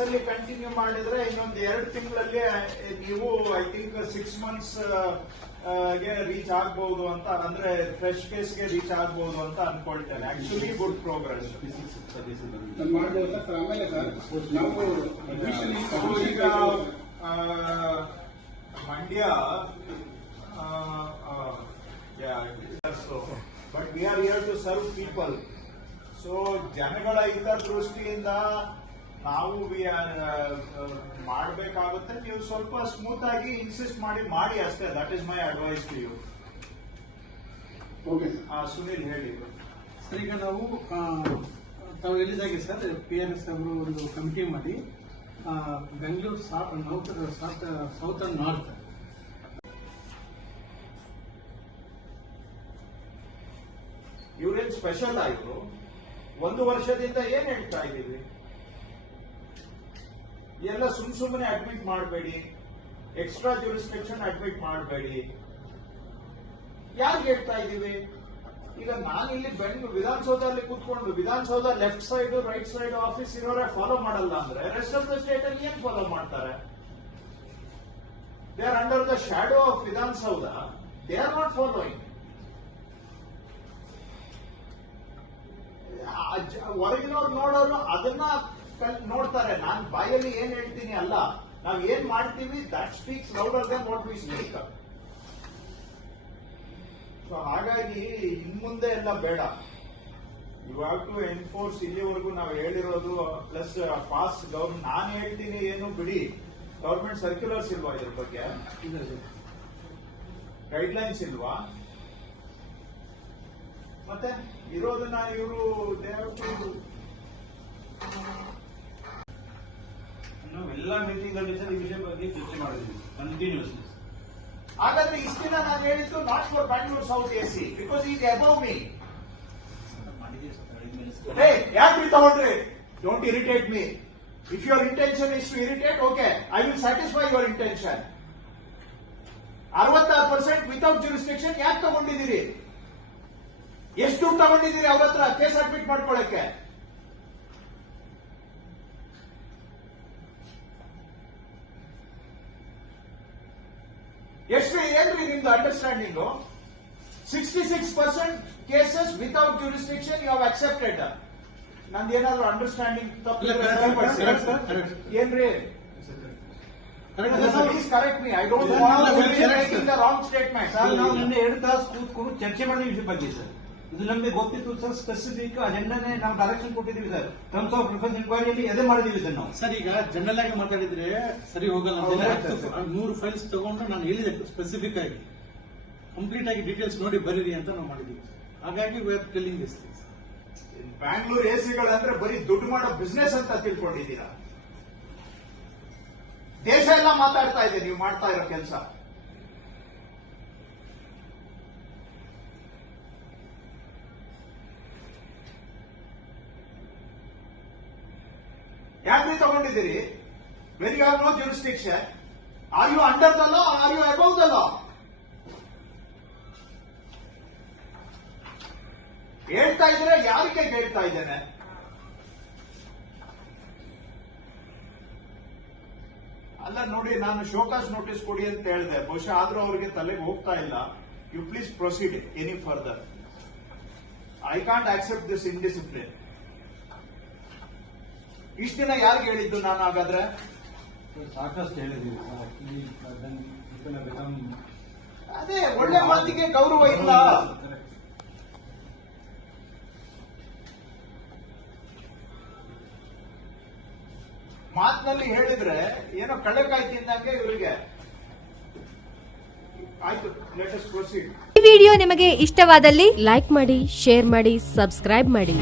ಅಲ್ಲಿ ಕಂಟಿನ್ಯೂ ಮಾಡಿದ್ರೆ ಇನ್ನೊಂದು ಎರಡು ತಿಂಗಳಲ್ಲಿ ನೀವು ಐ ಥಿಂಕ್ ಸಿಕ್ಸ್ ಮಂತ್ಸ್ಗೆ ರೀಚ್ ಆಗ್ಬಹುದು ಅಂತ ಅಂದ್ರೆ ಫ್ರೆಶ್ ಕೇಸ್ಗೆ ರೀಚ್ ಆಗ್ಬಹುದು ಅಂತ ಅನ್ಕೊಳ್ತೇನೆ. ಆಕ್ಚುಲಿ ಗುಡ್ ಪ್ರೋಗ್ರೆಸ್ ಈಗ Mandya but we are here to serve people so ಜನಗಳ ಹಿತದೃಷ್ಟಿಯಿಂದ ನಾವು ವಿ ಆರ್ ಮಾಡಬೇಕಾಗುತ್ತೆ. ನೀವು ಸ್ವಲ್ಪ ಸ್ಮೂತ್ ಆಗಿ ಇನ್ಸಿಸ್ಟ್ ಮಾಡಿ ಮಾಡಿ ಅಷ್ಟೇ. That is my advice to you okay sir Sunil ಹೇಳಿ. ಸರ್ ಈಗ ನಾವು ಆ, ತಾವು ಹೇಳಿದಾಗೆ ಸರ್ ಪಿ ಆರ್ ಎಸ್ ಅವರು ಒಂದು ಕಮಿಟಿ ಮಾಡಿ ಆ, Bengaluru south south south and north ಇವ್ರೇನ್ special ಆಯಿತು ಒಂದು ವರ್ಷದಿಂದ ಏನ್ ಹೇಳ್ತಾ ಇದ್ದೀವಿ ಎಲ್ಲ ಸುಮ್ ಸುಮ್ಮನೆ ಅಡ್ಮಿಟ್ ಮಾಡಬೇಡಿ. ಎಕ್ಸ್ಟ್ರಾ ಜೂರಿಸ್ಟ್ರಿಕ್ಷನ್ ಅಡ್ಮಿಟ್ ಮಾಡಬೇಡಿ. ಯಾರು ಹೇಳ್ತಾ ಇದ್ದೀವಿ? ಈಗ ನಾನು ಇಲ್ಲಿ ಬೆಂಗಳೂರು ವಿಧಾನಸೌಧದಲ್ಲಿ ಕೂತ್ಕೊಂಡು Vidhana Soudha left side right side office ಇರೋರೆ follow ಮಾಡಲ್ಲ ಅಂದ್ರೆ ರೆಸ್ಟ್ ಆಫ್ ದ ಸ್ಟೇಟ್ ಅಲ್ಲಿ ಏನ್ ಫಾಲೋ ಮಾಡ್ತಾರೆ? They are under the shadow of Vidhana Soudha. They are not following ಹೊರಗಿನವ್ರು ನೋಡೋರು ಅದನ್ನ ನೋಡ್ತಾರೆ. ನಾನು ಬಾಯಲ್ಲಿ ಏನ್ ಹೇಳ್ತೀನಿ ಅಲ್ಲ. ನಾವ್ ಏನ್ ಮಾಡ್ತೀವಿ that speaks louder than what we speak so ಹಾಗಾಗಿ ಇನ್ ಮುಂದೆ ಎಲ್ಲ ಬೇಡ. ಯು ಹ್ಯಾವ್ ಟು ಎನ್ಫೋರ್ಸ್ ಇಲ್ಲಿವರೆಗೂ ನಾವು ಹೇಳಿರೋದು ಪ್ಲಸ್ ಪಾಸ್ ಗೌರ್ಮೆಂಟ್ ನಾನು ಹೇಳ್ತೀನಿ ಏನು ಬಿಡಿ. ಗೌರ್ಮೆಂಟ್ ಸರ್ಕ್ಯುಲರ್ಸ್ ಇಲ್ವಾ ಇದ್ರ ಬಗ್ಗೆ. ಗೈಡ್ಲೈನ್ಸ್ ಇಲ್ವಾ? ಮತ್ತೆ ಇರೋದನ್ನ ಇವರು ನಾವು ಎಲ್ಲ ಮೀಟಿಂಗ್ ಅಲ್ಲಿ ಸರ್ ಈ ವಿಷಯ ಬಗ್ಗೆ ಚರ್ಚೆ ಮಾಡಿದ್ವಿ ಕಂಟಿನ್ಯೂಸ್ ಹಾಗಾದ್ರೆ ಇಷ್ಟು ದಿನ ನಾನು ಹೇಳಿದ್ದು not for Bangalore south A C because ಈಗ ಅಬೌವ್ ಮೀ ಯಾಕ್ರಿ ತಗೊಂಡ್ರಿ? Don't irritate me if your intention is to irritate okay I will satisfy your intention ಅರವತ್ತಾರು ಪರ್ಸೆಂಟ್ ವಿತೌಟ್ ಜೂರಿಸ್ಟಿಕ್ಷನ್ ಯಾಕೆ ತಗೊಂಡಿದ್ದೀರಿ? ಎಷ್ಟು ದುಡ್ಡು ತಗೊಂಡಿದ್ದೀರಿ ಅವ್ರ ಹತ್ರ? ಕೇಸ್ ಅಡ್ಮಿಟ್ ಮಾಡ್ಕೊಳಕ್ಕೆ. ಎಷ್ಟು ಏನ್ರಿ ನಿಮ್ದು understanding sixty six percent cases without jurisdiction you have accepted ನಂದು ಏನಾದ್ರು ಅಂಡರ್ಸ್ಟ್ಯಾಂಡಿಂಗ್. ಏನ್ರಿ? ಕರೆಕ್ಟ್ ಮೀ ಐ ಡೋಂಟ್ ಇಲ್ಲ, ವಾಂಟ್ ಇಲ್ಲ, making the wrong statement sir ನಾವು ನಿನ್ನೆ ಎರಡು ತಾಸು ಕೂತ್ಕೊಂಡು ಚರ್ಚೆ ಮಾಡಿದ ವಿಷಯ ಬಗ್ಗೆ ಸರ್ ಇದು ನಮಗೆ ಗೊತ್ತಿತ್ತು ಸರ್ ಸ್ಪೆಸಿಫಿಕ್ ಅಜೆಂಡಾನೇ ನಾವು ಡೈರೆಕ್ಷನ್ ಕೊಟ್ಟಿದ್ದೀವಿ ಸರ್. ಟರ್ಮ್ಸ್ ಆಫ್ ರಿಫರೆನ್ಸ್ ಇನ್ಕ್ವೈರಿಯಲ್ಲಿ ಅದೇ ಮಾಡಿದೀವಿ ಸರ್ ನಾವು. ಸರ್ ಈಗ ಜನರಲ್ ಆಗಿ ಮಾತಾಡಿದ್ರೆ ಸರಿ ಹೋಗಲ್ಲ ನೂರು ಫೈಲ್ಸ್ ತಗೊಂಡು ನಾನು ಹೇಳಿದೆ ಸ್ಪೆಸಿಫಿಕ್ ಆಗಿ. ಕಂಪ್ಲೀಟ್ ಆಗಿ ಡೀಟೇಲ್ಸ್ ನೋಡಿ ಬರೀರಿ ಅಂತ ನಾವು ಮಾಡಿದೀವಿ ಹಾಗಾಗಿ we are telling this Bangalore ಅಂದ್ರೆ ಬರೀ ದುಡ್ಡು ಮಾಡೋ ಬಿಸ್ನೆಸ್ ಅಂತ ತಿಳ್ಕೊಂಡಿದ್ದೀರಾ? ದೇಶ ಎಲ್ಲ ಮಾತಾಡ್ತಾ ಇದೆ ನೀವು ಮಾಡ್ತಾ ಇರೋ ಕೆಲಸ. ಯಾಕ್ರಿ ತಗೊಂಡಿದ್ದೀರಿ? Very you have no jurisdiction are you under the law are you above the law ಹೇಳ್ತಾ ಇದ್ರೆ ಯಾರಿಗೆ ಹೇಳ್ತಾ ಇದ್ದೇನೆ? ಅಲ್ಲ ನೋಡಿ, ನಾನು ಶೋಕಾಸ್ ನೋಟಿಸ್ ಕೊಡಿ ಅಂತ ಹೇಳಿದೆ. ಬಹುಶಃ ಆದ್ರೂ ಅವರಿಗೆ ತಲೆಗೆ ಹೋಗ್ತಾ ಇಲ್ಲ. You please proceed any further I can't accept this indiscipline ಇಷ್ಟ ದಿನ ಯಾರಿಗೆ ಹೇಳಿದ್ದು ನಾನು ಹಾಗಾದ್ರೆ? ಸಾಕಷ್ಟು ಹೇಳಿದ್ದೀನಿ ಅದೇ ಒಳ್ಳೆ ಮಾತಿಗೆ ಗೌರವ ಇಲ್ಲ. ಮಾತಿನಲ್ಲಿ ಹೇಳಿದ್ರೆ ಏನೋ ಕಳ್ಳಕಾಯಿ ತಿಂದಂಗೆ ಇವರಿಗೆ. ಆಯ್ತು ಲೇಟೆಸ್ಟ್ ಪ್ರೊಸೀಡ್ ಈ ವಿಡಿಯೋ ನಿಮಗೆ ಇಷ್ಟವಾದಲ್ಲಿ ಲೈಕ್ ಮಾಡಿ ಶೇರ್ ಮಾಡಿ ಸಬ್ಸ್ಕ್ರೈಬ್ ಮಾಡಿ.